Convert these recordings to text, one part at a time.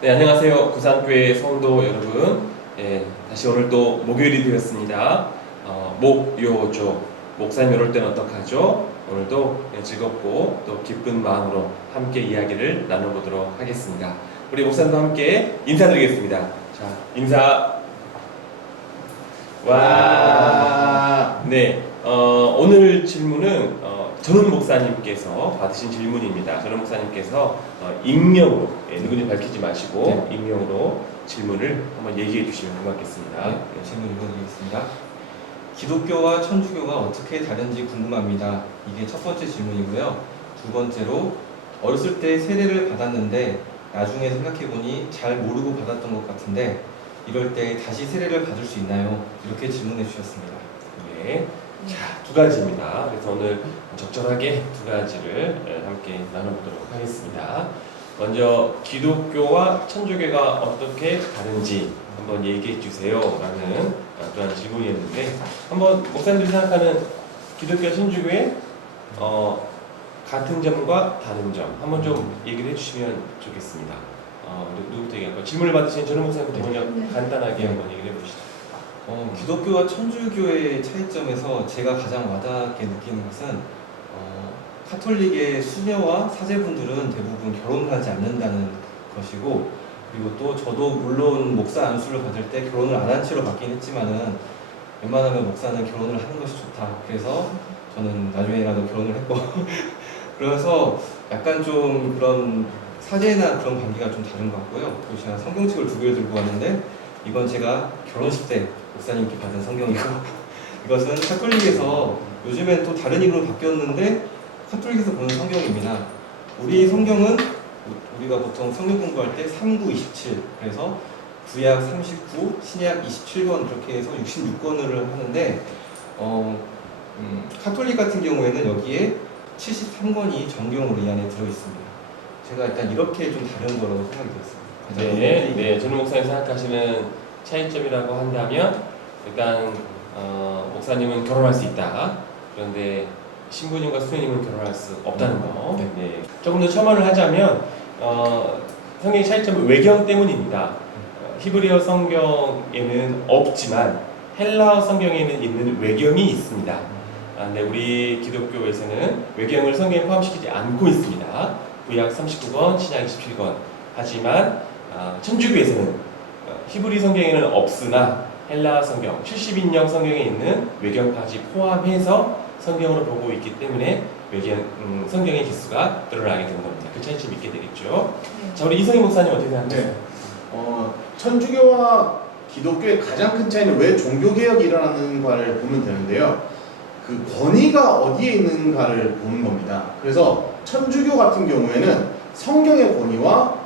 네, 안녕하세요. 구산교회 성도 여러분. 다시 오늘 또 목요일이 되었습니다. 목요조, 목사님 이럴 때는 어떡하죠? 오늘도 즐겁고 또 기쁜 마음으로 함께 이야기를 나눠보도록 하겠습니다. 우리 목사님과 함께 인사드리겠습니다. 자, 인사. 와. 네, 오늘 질문은 전훈 목사님께서 받으신 질문입니다. 전훈 목사님께서 익명으로, 누군지 밝히지 마시고 익명으로 질문을 한번 얘기해 주시면 고맙겠습니다. 네, 질문 읽어드리겠습니다. 기독교와 천주교가 어떻게 다른지 궁금합니다. 이게 첫 번째 질문이고요. 두 번째로, 어렸을 때 세례를 받았는데 나중에 생각해보니 잘 모르고 받았던 것 같은데 이럴 때 다시 세례를 받을 수 있나요? 이렇게 질문해 주셨습니다. 네. 자, 두 가지입니다. 그래서 오늘 적절하게 두 가지를 함께 나눠보도록 하겠습니다. 먼저 기독교와 천주교가 어떻게 다른지 한번 얘기해 주세요 라는 또한 질문이었는데, 한번 목사님들이 생각하는 기독교와 천주교의 같은 점과 다른 점 한번 좀 얘기를 해주시면 좋겠습니다. 누구부터 얘기할까요? 질문을 받으신 전훈 목사님부터 먼저 간단하게 한번 얘기를 해보시죠. 기독교와 천주교의 차이점에서 제가 가장 와닿게 느끼는 것은 카톨릭의 수녀와 사제분들은 대부분 결혼을 하지 않는다는 것이고, 그리고 또 저도 물론 목사 안수를 받을 때 결혼을 안 한 채로 받긴 했지만은 웬만하면 목사는 결혼을 하는 것이 좋다. 그래서 저는 나중에라도 결혼을 했고 그래서 약간 좀 그런 사제나 그런 관계가 좀 다른 것 같고요. 그리고 제가 성경책을 두 개를 들고 왔는데, 이건 제가 결혼식 때 목사님께 받은 성경이고 이것은 카톨릭에서 요즘엔 또 다른 이름으로 바뀌었는데 카톨릭에서 보는 성경입니다. 우리 성경은 우리가 보통 성경 공부할 때 39, 27, 그래서 구약 39, 신약 27권 그렇게 해서 66권을 하는데 카톨릭 같은 경우에는 여기에 73권이 정경으로 이 안에 들어있습니다. 제가 일단 이렇게 좀 다른 거라고 생각이 들었습니다. 네, 전훈 목사님 생각하시는 차이점이라고 한다면, 일단 목사님은 결혼할 수 있다. 그런데 신부님과 수녀님은 결혼할 수 없다는 거. 네. 조금 더 첨언을 하자면 성경의 차이점은 외경 때문입니다. 히브리어 성경에는 없지만 헬라어 성경에는 있는 외경이 있습니다. 근데 우리 기독교에서는 외경을 성경에 포함시키지 않고 있습니다. 구약 39권, 신약 27권. 하지만 천주교에서는 히브리 성경에는 없으나 헬라 성경, 70인령 성경에 있는 외경까지 포함해서 성경으로 보고 있기 때문에 성경의 기수가 늘어나게 되는 겁니다. 그 차이점 있게 되겠죠. 자, 우리 이성희 목사님 어떻게 생각하세요? 천주교와 기독교의 가장 큰 차이는 왜 종교개혁이 일어나는가를 보면 되는데요. 그 권위가 어디에 있는가를 보는 겁니다. 그래서 천주교 같은 경우에는 성경의 권위와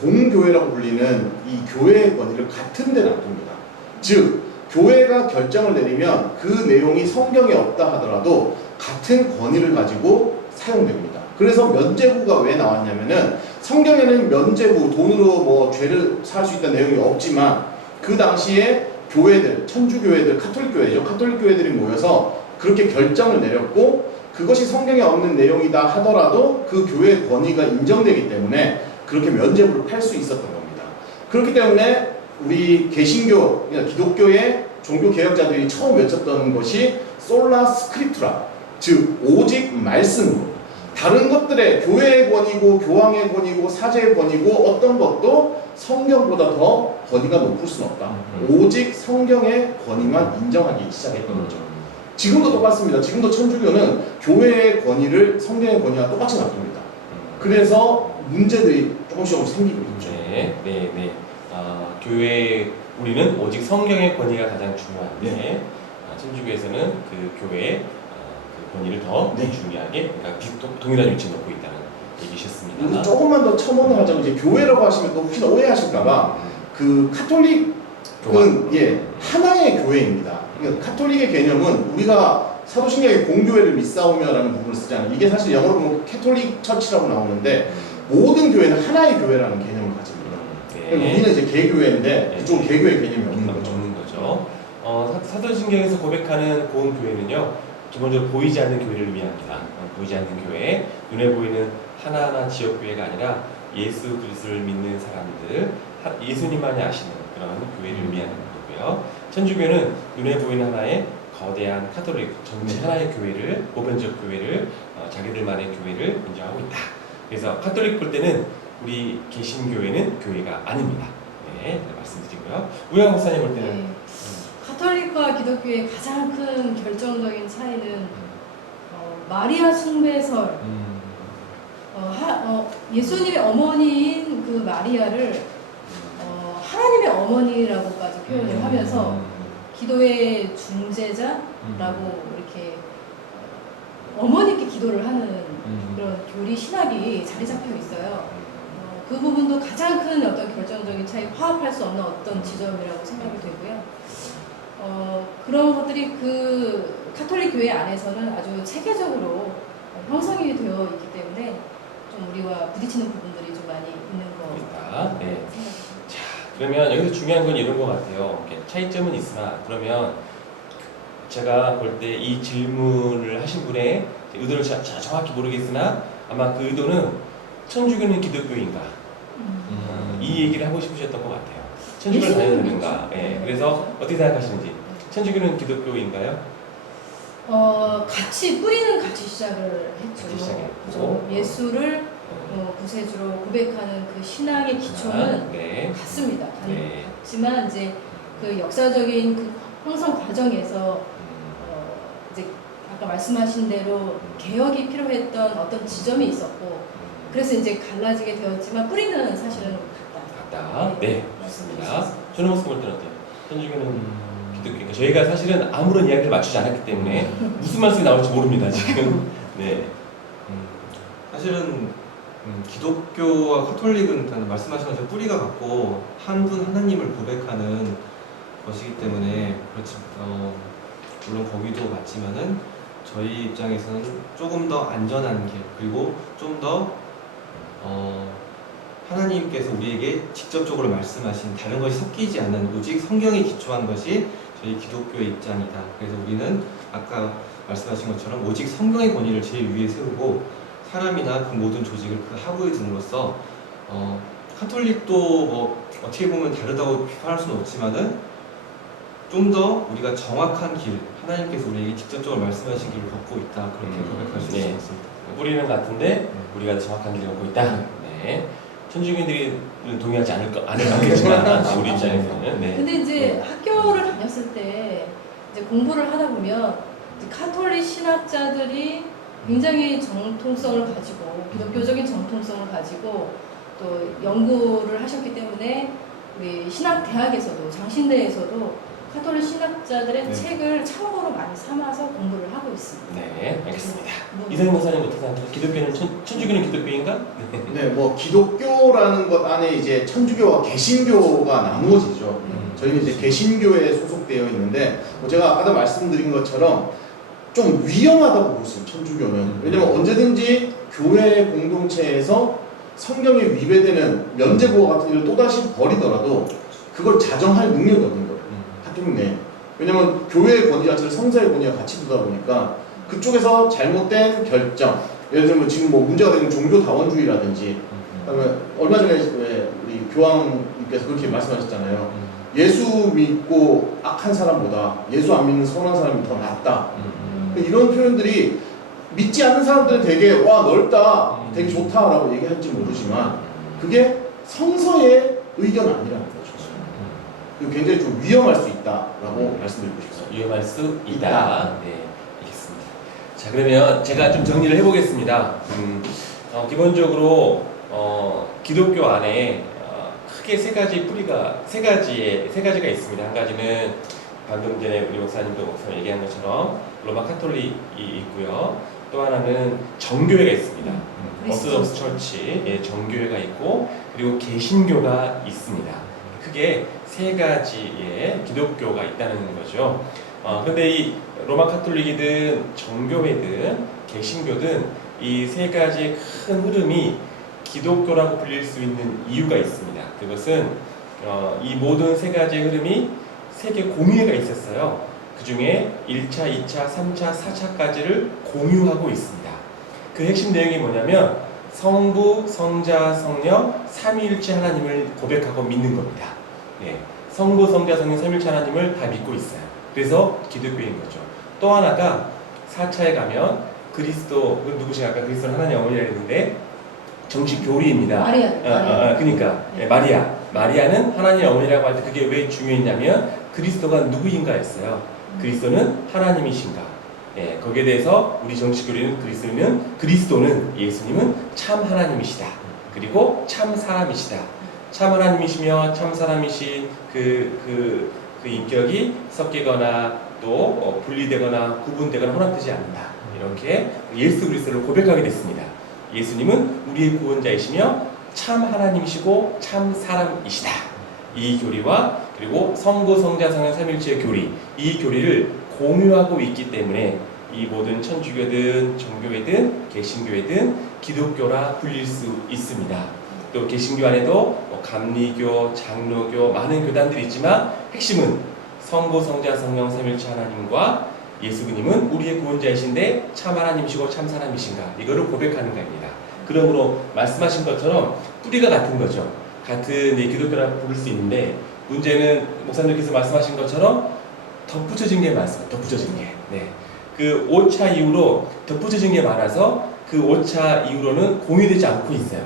공교회라고 불리는 이 교회의 권위를 같은 데 놔둡니다. 즉, 교회가 결정을 내리면 그 내용이 성경에 없다 하더라도 같은 권위를 가지고 사용됩니다. 그래서 면죄부가 왜 나왔냐면은, 성경에는 면죄부, 돈으로 뭐 죄를 살 수 있다는 내용이 없지만 그 당시에 교회들, 천주교회들, 카톨릭교회죠. 카톨릭교회들이 모여서 그렇게 결정을 내렸고, 그것이 성경에 없는 내용이다 하더라도 그 교회의 권위가 인정되기 때문에 그렇게 면죄부를 팔 수 있었던 겁니다. 그렇기 때문에 우리 개신교, 그러니까 기독교의 종교 개혁자들이 처음 외쳤던 것이 솔라 스크립투라, 즉 오직 말씀으로, 다른 것들의 교회의 권위고 교황의 권위고 사제의 권위고 어떤 것도 성경보다 더 권위가 높을 수는 없다. 오직 성경의 권위만 인정하기 시작했던 거죠. 지금도 똑같습니다. 지금도 천주교는 교회의 권위를 성경의 권위와 똑같이 놔둡니다. 그래서 문제들이 조금씩 생기고 있죠. 네. 교회, 우리는 오직 성경의 권위가 가장 중요한데, 천주교에서는 그 교회의 그 권위를 더 중요하게, 그러니까 동일한 위치에 놓고 있다는 얘기셨습니다. 조금만 더 첨언을 하자면, 이제 교회라고 하시면 또 혹시나 오해하실까봐, 그 카톨릭은 하나의 교회입니다. 그러니까 카톨릭의 개념은 우리가 사도신경에 공교회를 믿사오며라는 부분을 쓰잖아요. 이게 사실 영어로 보면 캐톨릭 처치라고 나오는데, 모든 교회는 하나의 교회라는 개념을 가집니다. 우리는 이제 개교회인데 그쪽은 개교회 개념이 없는 거죠. 사도신경에서 고백하는 고은교회는요, 기본적으로 보이지 않는 교회를 의미합니다. 보이지 않는 교회, 눈에 보이는 하나하나 지역교회가 아니라 예수 그리스도를 믿는 사람들, 예수님만이 아시는 그런 교회를 의미하는 거고요. 천주교는 눈에 보이는 하나의 거대한 카톨릭 전체 하나의 교회를, 보편적 교회를, 자기들만의 교회를 인정하고 있다. 그래서 카톨릭 볼 때는 우리 개신교회는 교회가 아닙니다. 네, 말씀드리고요. 우영 목사님 볼 때는 네. 가톨릭과 기독교의 가장 큰 결정적인 차이는 마리아 숭배설, 예수님의 어머니인 그 마리아를 하나님의 어머니라고까지 표현을 하면서 기도의 중재자라고 이렇게 어머니께 기도를 하는 그런 교리 신학이 자리 잡혀 있어요. 그 부분도 가장 큰 어떤 결정적인 차이, 화합할 수 없는 어떤 지점이라고 생각이 되고요. 그런 것들이 그 카톨릭 교회 안에서는 아주 체계적으로 형성이 되어 있기 때문에 좀 우리와 부딪히는 부분들이 좀 많이 있는 것 있다. 네. 생각합니다. 자, 그러면 여기서 중요한 건 이런 것 같아요. 이렇게 차이점은 있으나 그러면 제가 볼 때 이 질문을 하신 분의 의도를 정확히 모르겠으나 아마 그 의도는 천주교는 기독교인가 이 얘기를 하고 싶으셨던 것 같아요. 천주교를 다녀야 되는가? 예. 그래서 어떻게 생각하시는지. 천주교는 기독교인가요? 같이 뿌리는 같이 시작을 했죠. 같이 시작했고. 그죠? 예수를 구세주로 고백하는 그 신앙의 기초는 네. 같습니다. 네. 같지만 이제 그 역사적인 그 형성 과정에서 이제 아까 말씀하신 대로 개혁이 필요했던 어떤 지점이 있었고 그래서 이제 갈라지게 되었지만 뿌리는 사실은 같다. 네, 맞습니다. 저는 모습 볼 때는 어때요? 천주교는 기독교니까 저희가 사실은 아무런 이야기를 맞추지 않았기 때문에 무슨 말씀이 나올지 모릅니다 지금. 네. 사실은 기독교와 카톨릭은 일단 말씀하신 것처럼 뿌리가 같고 한 분 하나님을 고백하는 것이기 때문에 그렇지 물론 거기도 맞지만은 저희 입장에서는 조금 더 안전한 길 그리고 좀 더 하나님께서 우리에게 직접적으로 말씀하신 다른 것이 섞이지 않는 오직 성경에 기초한 것이 저희 기독교의 입장이다. 그래서 우리는 아까 말씀하신 것처럼 오직 성경의 권위를 제일 위에 세우고 사람이나 그 모든 조직을 그 하부에 둔으로써 카톨릭도 뭐 어떻게 보면 다르다고 비판할 수는 없지만은 좀 더 우리가 정확한 길 하나님께서 우리에게 직접적으로 말씀하신 길을 걷고 있다 그렇게 고백할 수 있을 것 같습니다. 뿌리는 같은데 우리가 정확한 길을 걷고 있다. 네. 천주교인들이 동의하지 않겠지만 우리 입장에서는. 네. 근데 이제 학교를 다녔을 때 이제 공부를 하다 보면 이제 카톨릭 신학자들이 굉장히 정통성을 가지고 기독교적인 정통성을 가지고 또 연구를 하셨기 때문에 우리 신학대학에서도 장신대에서도 카톨릭 신학자들의 네. 책을 참고로 많이 삼아서 공부를 하고 있습니다. 네, 알겠습니다. 이상희 목사님 어떻게 생각하세요? 기독교는 천주교는 기독교인가? 네, 뭐 기독교라는 것 안에 이제 천주교와 개신교가 나누어지죠. 저희는 이제 개신교에 소속되어 있는데 제가 아까 말씀드린 것처럼 좀 위험하다고 볼 수 있어요. 천주교는. 왜냐면 언제든지 교회 공동체에서 성경에 위배되는 면죄부와 같은 일을 또다시 벌이더라도 그걸 자정할 능력이 없는 거예요. 카톨릭 내. 왜냐면 교회의 권위 자체를 성사의 권위와 같이 두다 보니까 그쪽에서 잘못된 결정, 예를 들면 지금 뭐 문제가 되는 종교 다원주의라든지 그다음에 얼마 전에 우리 교황님께서 그렇게 말씀하셨잖아요. 예수 믿고 악한 사람보다 예수 안 믿는 선한 사람이 더 낫다. 이런 표현들이 믿지 않는 사람들은 되게 와 넓다, 되게 좋다라고 얘기할지 모르지만 그게 성서의 의견은 아니라는 거죠. 그리고 굉장히 좀 위험할 수 있다라고 말씀드리고 싶습니다. 위험할 수 있다. 네, 알겠습니다. 자, 그러면 제가 좀 정리를 해보겠습니다. 기본적으로 기독교 안에 크게 세 가지가 있습니다. 한 가지는 방금 전에 우리 목사님도 얘기한 것처럼 로마 카톨릭이 있고요. 또 하나는 정교회가 있습니다. 오스더스 처치, 정교회가 있고 그리고 개신교가 있습니다. 크게 세 가지의 기독교가 있다는 거죠. 그런데 이 로마 카톨릭이든 정교회든 개신교든 이 세 가지의 큰 흐름이 기독교라고 불릴 수 있는 이유가 있습니다. 그것은 이 모든 세 가지의 흐름이 세계 공유회가 있었어요. 그 중에 1차, 2차, 3차, 4차까지를 공유하고 있습니다. 그 핵심 내용이 뭐냐면 성부, 성자, 성령 삼위일체 하나님을 고백하고 믿는 겁니다. 예, 성부, 성자, 성령 삼위일체 하나님을 다 믿고 있어요. 그래서 기독교인 거죠. 또 하나가 4차에 가면 그리스도, 누구신가 아까 그리스도는 하나님 어머니라 했는데 정식 교리입니다. 마리아. 그러니까 네. 마리아는 하나님 어머니라고 할 때 그게 왜 중요했냐면 그리스도가 누구인가 했어요. 그리스도는 하나님이신가. 예, 거기에 대해서 우리 정식 교리는 그리스도는 예수님은 참 하나님이시다. 그리고 참 사람이시다. 참 하나님이시며 참 사람이신 그 인격이 섞이거나 또 분리되거나 구분되거나 혼합되지 않는다. 이렇게 예수 그리스도를 고백하게 됐습니다. 예수님은 우리의 구원자이시며 참 하나님이시고 참 사람이시다. 이 교리와 그리고 성부, 성자, 성령 삼위일체의 교리, 이 교리를 공유하고 있기 때문에 이 모든 천주교든 정교회든 개신교회든 기독교라 불릴 수 있습니다. 또 개신교 안에도 뭐 감리교, 장로교 많은 교단들이 있지만 핵심은 성부, 성자, 성령 삼위일체 하나님과 예수 그님은 우리의 구원자이신데 참 하나님이시고 참 사람이신가 이거를 고백하는 겁니다. 그러므로 말씀하신 것처럼 뿌리가 같은 거죠. 같은 기독교라 부를 수 있는데 문제는 목사님께서 말씀하신 것처럼 덧붙여진 게 많습니다. 덧붙여진 게. 네. 그 5차 이후로 덧붙여진 게 많아서 그 5차 이후로는 공유되지 않고 있어요.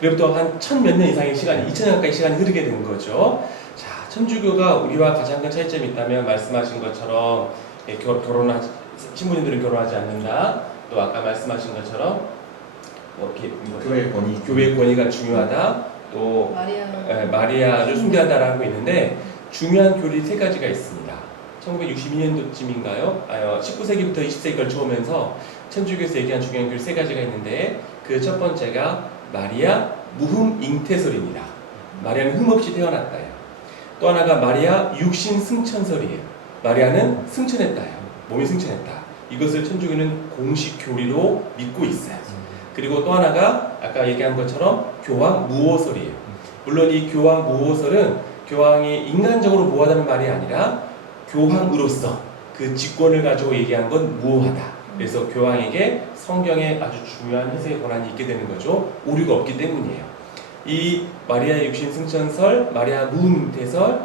그로부터 한 1000몇 년 이상의 시간이 2000년 가까이 시간이 흐르게 된 거죠. 자, 천주교가 우리와 가장 큰 차이점이 있다면 말씀하신 것처럼 신부님들은 결혼하지 않는다. 또 아까 말씀하신 것처럼 교회의 권위가 중요하다. 또 마리아를 숭배한다라고 있는데 중요한 교리 3가지가 있습니다. 1962년도쯤인가요? 19세기부터 20세기 걸쳐오면서 천주교에서 얘기한 중요한 교리 3가지가 있는데 그 첫 번째가 마리아 무흠 잉태설입니다. 마리아는 흠없이 태어났다요. 또 하나가 마리아 육신 승천설이에요. 마리아는 승천했다요. 몸이 승천했다. 이것을 천주교는 공식 교리로 믿고 있어요. 그리고 또 하나가 아까 얘기한 것처럼 교황 무호설이에요. 물론 이 교황 무호설은 교황이 인간적으로 무호하다는 말이 아니라 교황으로서 그 직권을 가지고 얘기한 건 무호하다. 그래서 교황에게 성경에 아주 중요한 해석의 권한이 있게 되는 거죠. 오류가 없기 때문이에요. 이 마리아 육신 승천설, 마리아 무흠잉태설,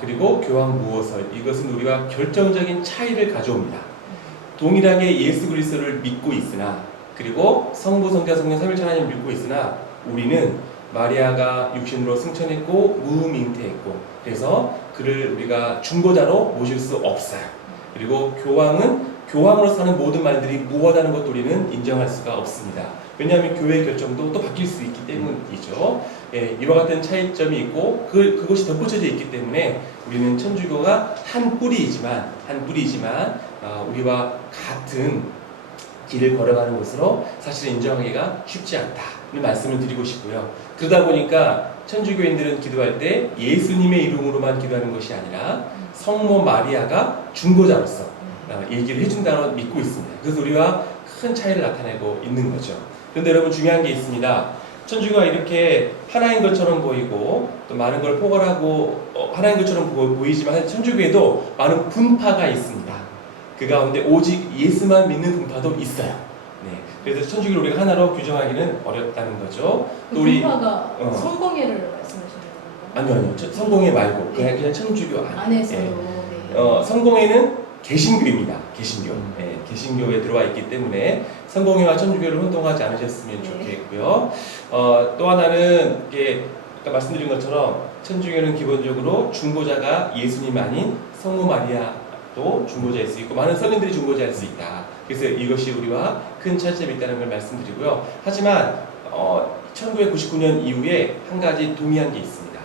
그리고 교황 무호설, 이것은 우리가 결정적인 차이를 가져옵니다. 동일하게 예수 그리스도를 믿고 있으나 그리고 성부, 성자, 성령 삼위일체 하나님을 믿고 있으나 우리는 마리아가 육신으로 승천했고 무흠잉태했고 그래서 그를 우리가 중보자로 모실 수 없어요. 그리고 교황은 교황으로서 하는 모든 말들이 무호하다는 것도 우리는 인정할 수가 없습니다. 왜냐하면 교회의 결정도 또 바뀔 수 있기 때문이죠. 예, 이와 같은 차이점이 있고 그것이 덧붙여져 있기 때문에 우리는 천주교가 한 뿌리이지만 우리와 같은 길을 걸어가는 것으로 사실 인정하기가 쉽지 않다는 말씀을 드리고 싶고요. 그러다 보니까 천주교인들은 기도할 때 예수님의 이름으로만 기도하는 것이 아니라 성모 마리아가 중보자로서 얘기를 해준다고 믿고 있습니다. 그래서 우리와 큰 차이를 나타내고 있는 거죠. 그런데 여러분 중요한 게 있습니다. 천주교가 이렇게 하나인 것처럼 보이고 또 많은 걸 포괄하고 하나인 것처럼 보이지만 천주교에도 많은 분파가 있습니다. 그 가운데 오직 예수만 믿는 분파도 있어요. 네. 그래서 천주교를 우리가 하나로 규정하기는 어렵다는 거죠. 또 우리 분파가 성공회를 말씀하시는 건가요? 아니요. 성공회 말고 그냥 천주교 안에서요. 네. 성공회는 개신교입니다. 개신교. 네, 개신교에 들어와 있기 때문에 성공회와 천주교를 혼동하지 않으셨으면 좋겠고요. 또 하나는 아까 말씀드린 것처럼 천주교는 기본적으로 중보자가 예수님 아닌 성모 마리아도 중보자일 수 있고 많은 성인들이 중보자일 수 있다. 그래서 이것이 우리와 큰 차이점이 있다는 걸 말씀드리고요. 하지만 1999년 이후에 한 가지 동의한 게 있습니다.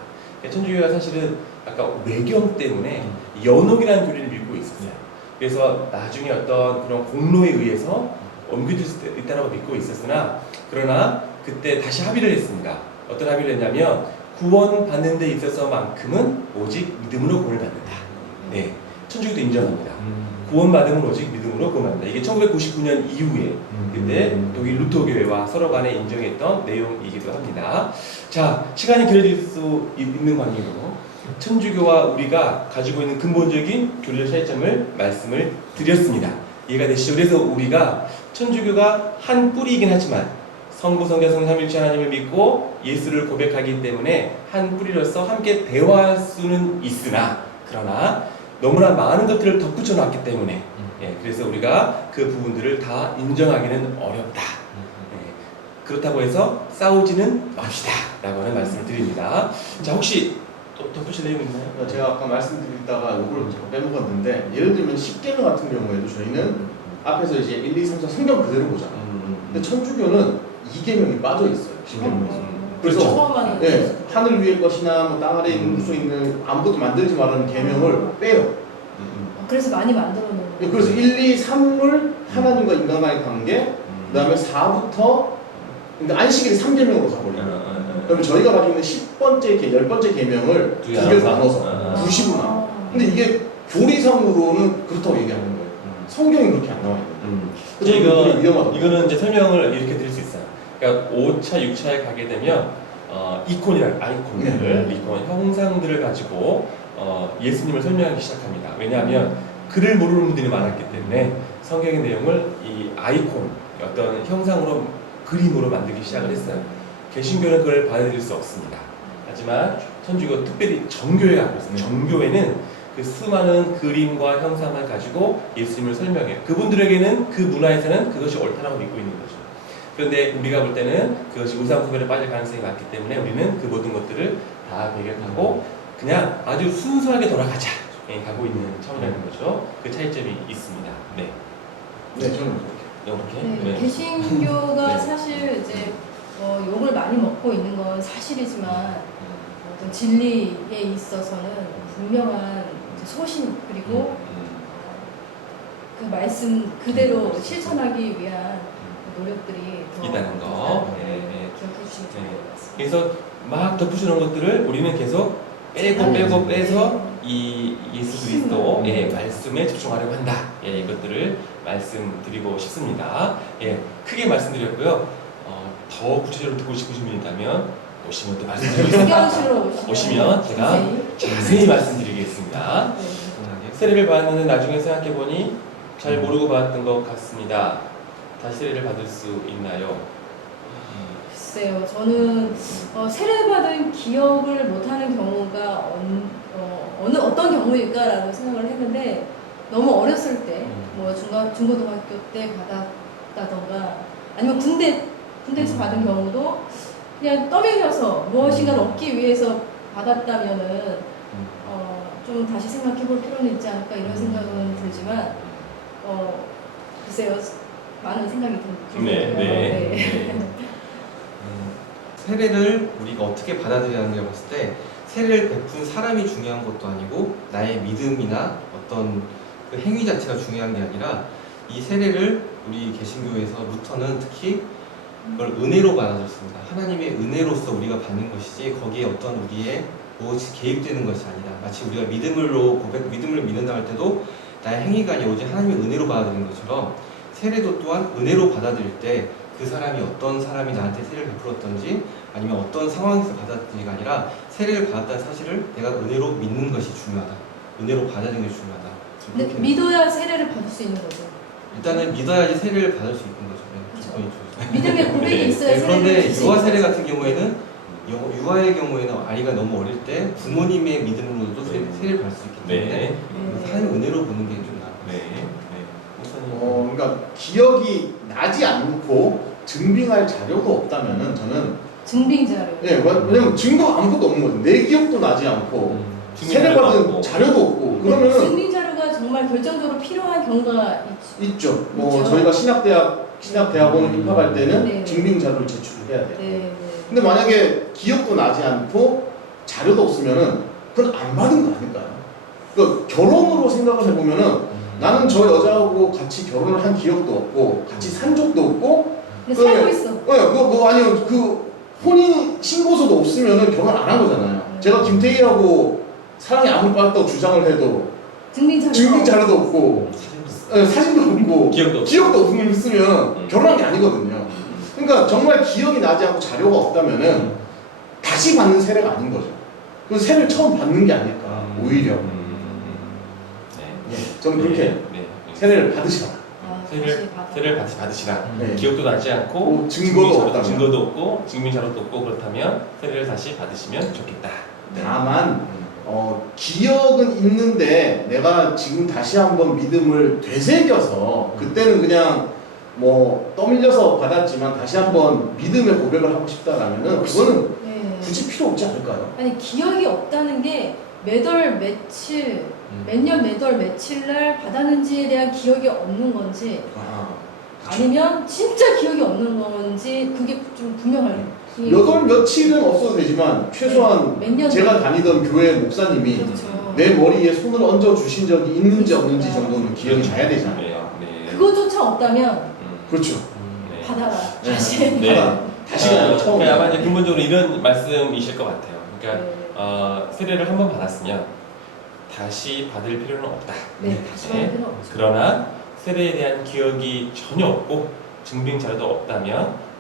천주교가 사실은 아까 외경 때문에 연옥이라는 교리를 믿고 있었어요. 그래서 나중에 어떤 그런 공로에 의해서 옮겨질 수 있다고 믿고 있었으나 그러나 그때 다시 합의를 했습니다. 어떤 합의를 했냐면 구원받는 데 있어서만큼은 오직 믿음으로 구원을 받는다. 네, 천주교도 인정합니다. 구원받으면 오직 믿음으로 구원받는다. 이게 1999년 이후에 그때 독일 루터교회와 서로 간에 인정했던 내용이기도 합니다. 자, 시간이 길어질 수 있는 관계로 천주교와 우리가 가지고 있는 근본적인 교리적 차이점을 말씀을 드렸습니다. 이해가 되시죠? 그래서 우리가 천주교가 한 뿌리이긴 하지만 성부, 성자, 성삼 일체 하나님을 믿고 예수를 고백하기 때문에 한 뿌리로서 함께 대화할 수는 있으나 그러나 너무나 많은 것들을 덧붙여 놨기 때문에 예, 그래서 우리가 그 부분들을 다 인정하기는 어렵다. 예, 그렇다고 해서 싸우지는 맙시다 라고 하는 말씀을 드립니다. 자, 혹시 또 덧붙일 내용 있나요? 그러니까 제가 아까 말씀드리다가 이걸 빼먹었는데, 예를 들면 10계명 같은 경우에도 저희는 앞에서 이제 1, 2, 3, 4 성경 그대로 보잖아요. 근데 천주교는 2계명이 빠져 있어요. 10계명에서. 그래서 처음 하는 네, 하늘 위의 것이나 뭐 땅 아래 있는 수 있는 아무것도 만들지 말라는 계명을 빼요. 그래서 많이 만들어 놓은 네, 그래서 1, 2, 3을 하나님과 인간과의 관계, 그 다음에 4부터 그러니까 안식일이 3계명으로 가버려요. 그러면 저희가 가지고 있는 10번째, 10번째 계명을 두 개로 나눠서 90으로 나눠. 근데 이게 교리상으로는 그렇다고 얘기하는 거예요. 성경이 그렇게 안 나와 있는 거예요. 이거는 이제 설명을 이렇게 드릴 수 있어요. 그러니까 5차, 6차에 가게 되면 이콘이라는 아이콘들, 이콘 형상들을 가지고 예수님을 설명하기 시작합니다. 왜냐하면 글을 모르는 분들이 많았기 때문에 성경의 내용을 이 아이콘, 어떤 형상으로 그림으로 만들기 시작을 했어요. 개신교는 그걸 받아들일 수 없습니다. 하지만 천주교, 특별히 정교회가 갖고 있습니다. 정교회는 그 수많은 그림과 형상을 가지고 예수님을 설명해요. 그분들에게는 그 문화에서는 그것이 옳다라고 믿고 있는 거죠. 그런데 우리가 볼 때는 그것이 우상숭배로 빠질 가능성이 많기 때문에 우리는 그 모든 것들을 다 배격하고 그냥 아주 순수하게 돌아가자 가고 있는 차원이라는 거죠. 그 차이점이 있습니다. 네. 네, 저는 이렇게. 네, 개신교가 네. 사실 이제 욕을 많이 먹고 있는 건 사실이지만 어떤 진리에 있어서는 분명한 이제 소신 그리고 그 말씀 그대로 실천하기 위한 노력들이 더 있다는 거. 있다는 네, 네. 기억해 주시면 좋을 것 같습니다. 그래서 막 덧붙이는 것들을 우리는 계속 빼고 빼서 이 예수 그리스도의 말씀에 집중하려고 한다. 예, 이것들을 말씀드리고 싶습니다. 예, 크게 말씀드렸고요. 더 구체적으로 듣고 싶으신 분이 있다면 오시면 또 말씀드리겠습니다. 수경실로 오시면 제가 자세히 말씀드리겠습니다. 네. 세례를 받았는데 나중에 생각해보니 잘 모르고 받았던 것 같습니다. 다시 세례를 받을 수 있나요? 글쎄요, 저는 세례받은 기억을 못하는 경우가 어떤 경우일까라고 생각을 했는데 너무 어렸을 때, 뭐 중고등학교 때 받았다던가 아니면 군대에서 받은 경우도 그냥 떠밀려서 무엇인가를 얻기 위해서 받았다면은 좀 다시 생각해볼 필요는 있지 않을까 이런 생각은 들지만 글쎄요, 많은 생각이 들고요. 네. 세례를 우리가 어떻게 받아들여야 하는가 봤을 때 세례를 베푼 사람이 중요한 것도 아니고 나의 믿음이나 어떤 그 행위 자체가 중요한 게 아니라 이 세례를 우리 개신교에서 루터는 특히 그걸 은혜로 받아들였습니다. 하나님의 은혜로서 우리가 받는 것이지 거기에 어떤 우리의 무엇이 개입되는 것이 아니다. 마치 우리가 믿음을 믿는다 할 때도 나의 행위가 아니라 오직 하나님의 은혜로 받아들이는 것처럼 세례도 또한 은혜로 받아들일 때 그 사람이 어떤 사람이 나한테 세례를 베풀었던지 아니면 어떤 상황에서 받았는지가 아니라 세례를 받았다는 사실을 내가 은혜로 믿는 것이 중요하다. 은혜로 받아들이는 것이 중요하다. 근데 믿어야 세례를 받을 수 있는 거죠. 일단은 믿어야지 세례를 받을 수 있는 거죠. 그렇죠. 조건이 있어요. 믿음의 고백이 있어야 세례를 그런데 받을 수 유아 있는 세례 거죠. 같은 경우에는 유아의 경우에는 아이가 너무 어릴 때 부모님의 믿음으로도 세례를 받을 수 있기 때문에 네. 하나님 은혜로 보는 게 좀 나아요. 네. 그러니까 기억이 나지 않고 증빙할 자료도 없다면은 저는 증빙 자료. 왜냐면 증거 아무것도 없는 거죠. 내 기억도 나지 않고 세례받은 자료도 없고 그러면은 증빙 자료가 정말 결정적으로 필요한 경우가 있죠. 뭐 있죠. 저희가 신학대학원 입학할 때는 네. 증빙 자료를 제출해야 돼요. 네. 근데 만약에 기억도 나지 않고 자료도 없으면은 그건 안 받은 거 아닐까요? 그러니까 결혼으로 생각을 해보면은 나는 저 여자하고 같이 결혼을 한 기억도 없고 같이 산 적도 없고 근데 살고 있어. 아니요 그 혼인 신고서도 없으면은 결혼 안 한 거잖아요. 제가 김태희하고 사랑이 아무리 빠졌다고 주장을 해도 증빙 자료도 없고 사진도 없고 기억도 없으면 결혼한 게 아니거든요. 그러니까 정말 기억이 나지 않고 자료가 없다면은 다시 받는 세례가 아닌 거죠. 그래서 세례를 처음 받는 게 아닐까 오히려. 네, 저는 그렇게 세례를 받으시라. 세례를 받으시라. 네. 기억도 나지 않고 증거도 없고 증명 자료도 없고 그렇다면 세례를 다시 받으시면 좋겠다. 네. 다만 기억은 있는데 내가 지금 다시 한번 믿음을 되새겨서 그때는 그냥 뭐 떠밀려서 받았지만 다시 한번 믿음의 고백을 하고 싶다라면은 그거는 네. 굳이 필요 없지 않을까요? 아니 기억이 없다는 게 매달 며칠 몇년 매달 며칠 날 받았는지에 대한 기억이 없는 건지 아니면 진짜 기억이 없는 건지 그게 좀 분명할 몇월 며칠은 없어도 되지만 최소한 몇 년 제가 다니던 교회 목사님이 그렇죠. 내 머리에 손을 얹어 주신 적이 있는지 없는지 정도는 기억이 나야 되잖아요. 네. 그거조차 없다면 그렇죠. 네. 받아라 네. 다시. 네. 다시 그냥 처음. 그러니까 아마 이제 근본적으로 이런 말씀이실 것 같아요. 그러니까 네. 세례를 한 번 받았으면 다시 받을 필요는 없다. 네, 다시 받을 필요는 없죠. 그러나 세례에 대한 기억이 전혀 없고 증빙 자료도 없다면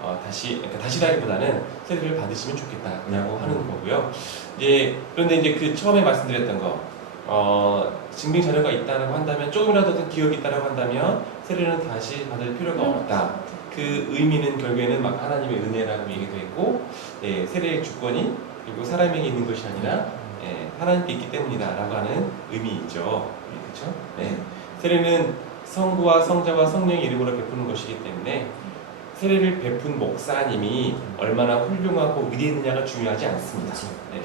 다시라기보다는 세례를 받으시면 좋겠다라고 하는 거고요. 이제 그런데 이제 그 처음에 말씀드렸던 거 증빙 자료가 있다라고 한다면 조금이라도 더 기억이 있다라고 한다면 세례는 다시 받을 필요가 없다. 그 의미는 결국에는 막 하나님의 은혜라고 얘기도 했고, 네, 세례의 주권이 그리고 사람에게 있는 것이 아니라 하나님께 있기 때문이다라고 하는 의미이죠. 그렇죠? 네. 세례는 성부와 성자와 성령의 이름으로 베푸는 것이기 때문에 세례를 베푼 목사님이 얼마나 훌륭하고 위대했느냐가 중요하지 않습니다. 네.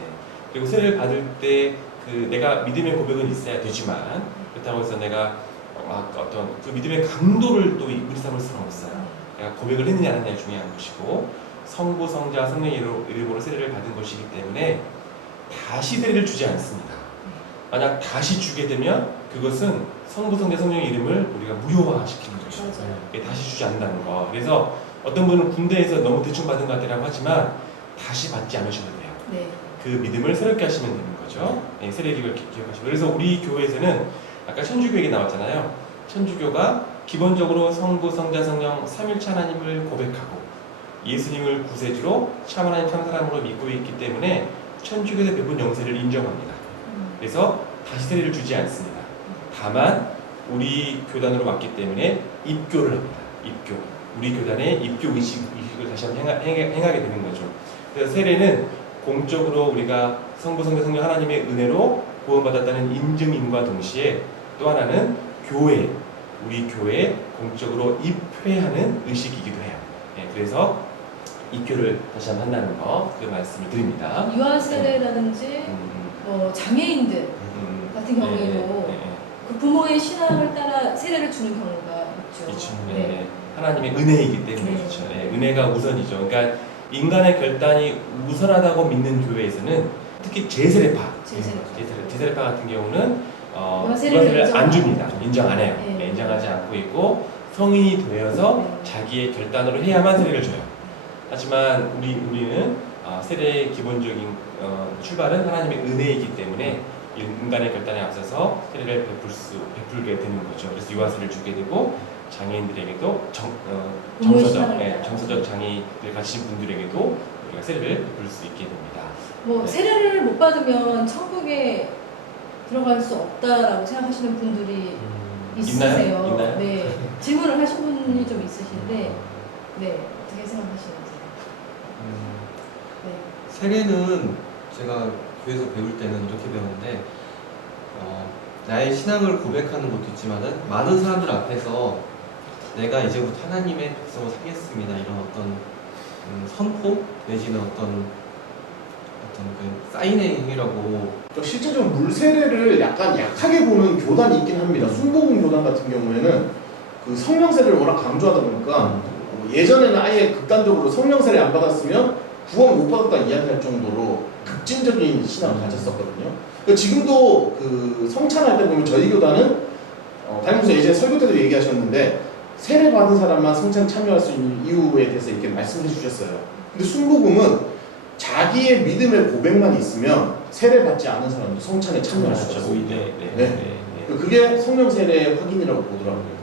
그리고 세례를 받을 때 내가 믿음의 고백은 있어야 되지만 그렇다고 해서 내가 어떤 그 믿음의 강도를 또 우리 삼을 수는 없어요. 내가 고백을 했느냐 안 했느냐가 중요한 것이고 성부, 성자, 성령의 이름으로 세례를 받은 것이기 때문에 다시 세례를 주지 않습니다. 만약 다시 주게 되면 그것은 성부, 성자, 성령의 이름을 우리가 무효화시키는 것이죠. 다시 주지 않는다는 거. 그래서 어떤 분은 군대에서 너무 대충 받은 것 같다고 하지만 다시 받지 않으셔도 돼요. 네. 그 믿음을 새롭게 하시면 되는 거죠. 네, 세례 기억을 기억하시고. 그래서 우리 교회에서는 아까 천주교 얘기 나왔잖아요. 천주교가 기본적으로 성부, 성자, 성령 삼일체 하나님을 고백하고 예수님을 구세주로 참 하나님 참 사람으로 믿고 있기 때문에 천주교에서 베푼 영세를 인정합니다. 그래서 다시 세례를 주지 않습니다. 다만 우리 교단으로 왔기 때문에 입교를 합니다. 입교. 우리 교단의 입교 의식을 다시 한번 행하게 되는 거죠. 그래서 세례는 공적으로 우리가 성부, 성자, 성령 하나님의 은혜로 구원받았다는 인증임과 동시에 또 하나는 우리 교회에 공적으로 입회하는 의식이기도 해요. 네, 그래서 입교를 다시 한번 한다는 거, 그 말씀을 드립니다. 유아 세례라든지 장애인들 같은 경우에도 그 부모의 신앙을 따라 세례를 주는 경우가 있죠. 네. 하나님의 은혜이기 때문에 그렇죠. 네, 은혜가 우선이죠. 그러니까 인간의 결단이 우선하다고 믿는 교회에서는 특히 제세례파 같은 경우는 유아 세례를 안 줍니다. 인정 안 해요. 네, 인정하지 않고 있고 성인이 되어서 자기의 결단으로 해야만 세례를 줘요. 하지만 우리는 세례의 기본적인 출발은 하나님의 은혜이기 때문에 인간의 결단에 앞서서 세례를 베풀게 되는 거죠. 그래서 유아세를 주게 되고 장애인들에게도 정서적 장애를 가지신 분들에게도 우리가 세례를 베풀 수 있게 됩니다. 네. 세례를 못 받으면 천국에 들어갈 수 없다라고 생각하시는 분들이 있으세요. 있나요? 네. 질문을 하신 분이 좀 있으신데, 네, 어떻게 생각하시는지. 네. 세례는 제가 교회에서 배울 때는 이렇게 배웠는데 나의 신앙을 고백하는 것도 있지만은 많은 사람들 앞에서 내가 이제부터 하나님의 백성을 살겠습니다 이런 어떤 선포 내지는 어떤 그 사인의 행위라고. 실제적으로 물세례를 약간 약하게 보는 교단이 있긴 합니다. 순복음 교단 같은 경우에는 그 성령세례를 워낙 강조하다 보니까 예전에는 아예 극단적으로 성령세례 안 받았으면 구원 못 받았다 이야기할 정도로 급진적인 신앙을 가졌었거든요. 지금도 그 성찬할 때 보면 저희 교단은 담임선생 예전에 설교 때도 얘기하셨는데 세례 받은 사람만 성찬 참여할 수 있는 이유에 대해서 이렇게 말씀해 주셨어요. 근데 순복음은 자기의 믿음의 고백만 있으면 세례 받지 않은 사람도 성찬에 참여할 수 있어요. 그게 성령 세례의 확인이라고 보더라고요.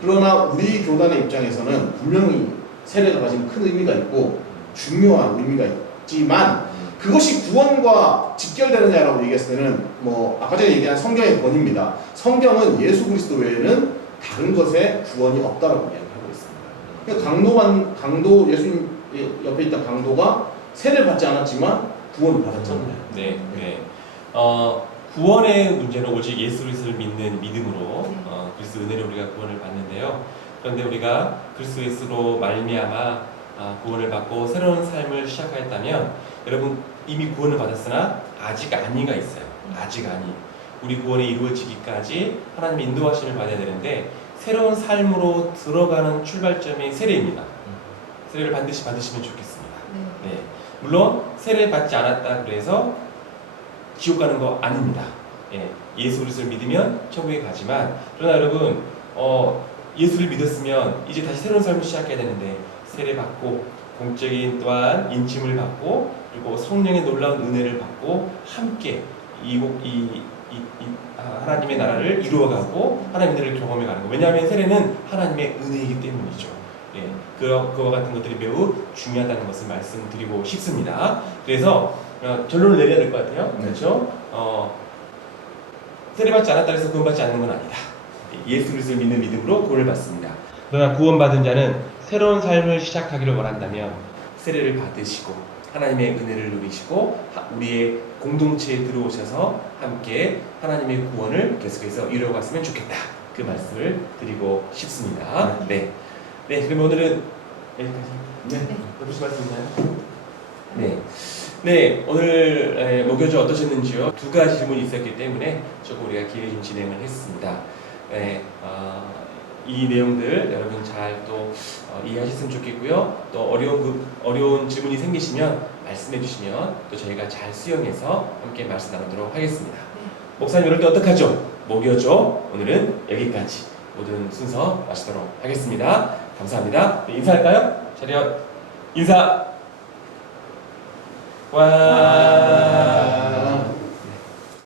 그러나 우리 교단의 입장에서는 분명히 세례가 가진 큰 의미가 있고 중요한 의미가 있지만 그것이 구원과 직결되느냐라고 얘기했을 때는 아까 전에 얘기한 성경의 권위입니다. 성경은 예수 그리스도 외에는 다른 것에 구원이 없다라고 이야기하고 있습니다. 그러니까 강도 예수님 옆에 있던 강도가 세례를 받지 않았지만 구원을 받았잖아요. 네, 네. 구원의 문제는 오직 예수 그리스도를 믿는 믿음으로 그리스도 은혜로 우리가 구원을 받는데요. 그런데 우리가 그리스도 예수로 말미암아 구원을 받고 새로운 삶을 시작하였다면 여러분 이미 구원을 받았으나 아직 아니가 있어요. 아직 아니. 우리 구원이 이루어지기까지 하나님의 인도하심을 받아야 되는데 새로운 삶으로 들어가는 출발점이 세례입니다. 세례를 반드시 받으시면 좋겠습니다. 네. 물론 세례를 받지 않았다 그래서 지옥 가는 거 아닙니다. 예. 예수 그리스도를 믿으면 천국에 가지만 그러나 여러분 예수를 믿었으면 이제 다시 새로운 삶을 시작해야 되는데 세례 받고 공적인 또한 인침을 받고 그리고 성령의 놀라운 은혜를 받고 함께 하나님의 나라를 이루어가고 하나님의 은혜를 경험해 가는 거. 왜냐하면 세례는 하나님의 은혜이기 때문이죠. 예, 그와 같은 것들이 매우 중요하다는 것을 말씀드리고 싶습니다. 그래서 결론을 내려야 될 것 같아요. 그렇죠? 세례받지 않았다 해서 구원받지 않는 건 아니다. 예수 그리스도를 믿는 믿음으로 구원을 받습니다. 그러나 구원받은 자는 새로운 삶을 시작하기를 원한다면 세례를 받으시고 하나님의 은혜를 누리시고 우리의 공동체에 들어오셔서 함께 하나님의 구원을 계속해서 이루어갔으면 좋겠다. 그 말씀을 드리고 싶습니다. 네. 네, 그럼 오늘은 여기까지. 네. 무슨 말씀 있나요? 네. 네, 오늘 목요주 어떠셨는지요? 두 가지 질문이 있었기 때문에 조금 우리가 기회 좀 진행을 했습니다. 네, 이 내용들 여러분 잘 또 이해하셨으면 좋겠고요. 또 어려운 질문이 생기시면 말씀해 주시면 또 저희가 잘 수용해서 함께 말씀 나누도록 하겠습니다. 목사님 이럴 때 어떡하죠? 목요죠? 오늘은 여기까지 모든 순서 마치도록 하겠습니다. 감사합니다. 네, 인사할까요? 차렷 인사. 와.